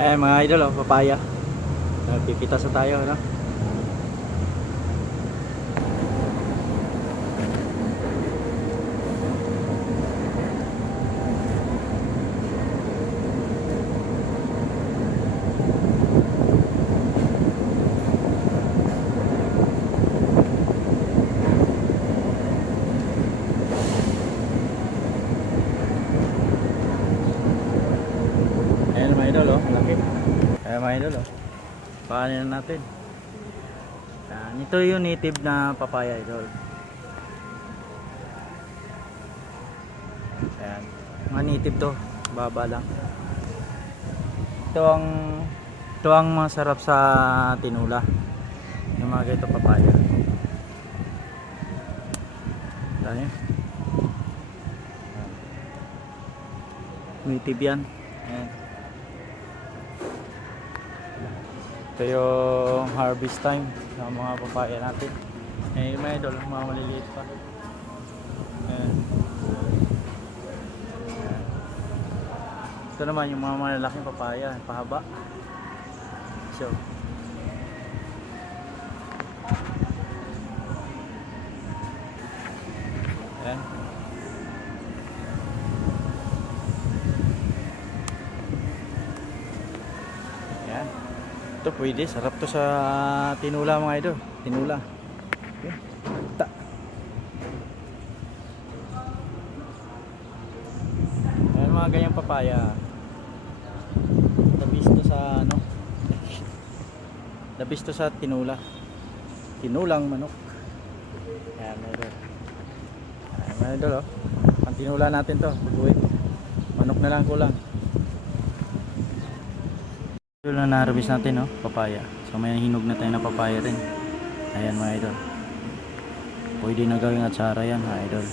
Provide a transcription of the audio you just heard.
Ayan mga idol, oh, papaya. Pipitasan tayo, no? Ayan mga idol, oh, laki. Ayan mga idol, oh. Paanin na natin. Ayan, ito yung native na papaya, idol. Ayan, mga native to, baba lang. Ito ang masarap sa tinula. Yung mga ganito papaya. Ayan. Native yan. Ayan. Ito yung harvest time ng mga papaya natin. Eh, may idol, mga maliliit pa. Ayan. Ayan. Ito naman yung mga malalaking papaya, pahaba. So, ayan. Ayan. Ito pwede, sarap to sa tinula mga idol. Tinula. Okay. Ayan mga ganyang papaya. The best to sa ano? The best to sa tinula. Tinulang manok. Ayan mga idol. Ayan mga idol, oh. Ang tinula natin to. Bubuin. Manok na lang kulang. Ito na na-harvest natin, no? Papaya. So may hinog na tayo na papaya rin. Ayan mga idol. Pwede na gawing atsara yan mga idol.